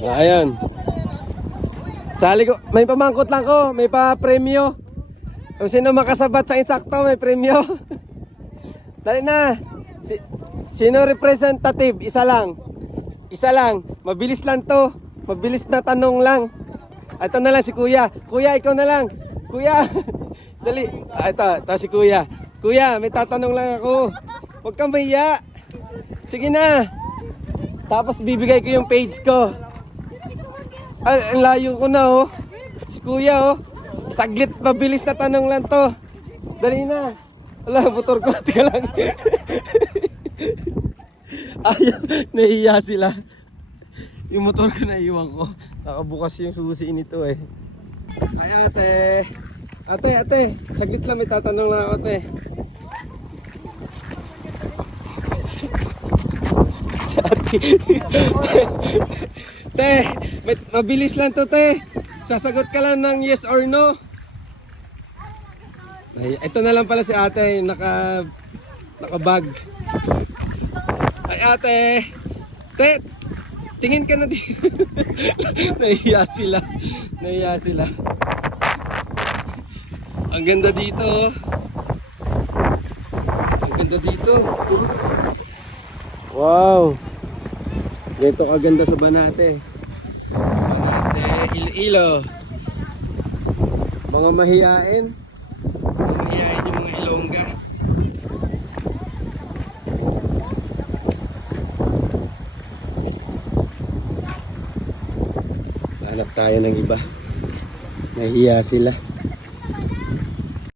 Ayan. Sali ko, may pamangkot lang ko, may pa-premyo. Kung sino makasabat sa insakto, may premyo. Dali na. Si, sino representative? Isa lang. Isa lang. Mabilis lang to. Mabilis na tanong lang. Ah, Ito na lang si Kuya. Kuya, ikaw na lang. Kuya. Dali. Ah, ito, ito si Kuya. Kuya, may tatanong lang ako. Huwag kang mahiya. Sige na. Tapos bibigay ko yung page ko. Ay, ang layo ko na oh. Si Kuya oh. Saglit, mabilis na tanong lang to. Dali na. Wala, motor ko. Tika lang. Ay, nahiya sila. Yung motor ko naiwan ko. Nakabukas yung susi nito eh. Ay ate. Ate, ate. Saglit lang, may tatanong lang ako ate. Ate. Te, mabilis lang to te. Sasagot ka lang ng yes or no. Ay, ito na lang pala si ate, naka naka-bag. Ay ate. Te, tingin ka na dito. Nahiya sila. Nahiya sila. Ang ganda dito. oh. Ang ganda dito. Wow. Ganito kaganda sa Banate. Banate, Iloilo. Mga mahiyain. Mga mahiyain yung mga Ilongga. Hanap tayo ng iba. Nahiya sila.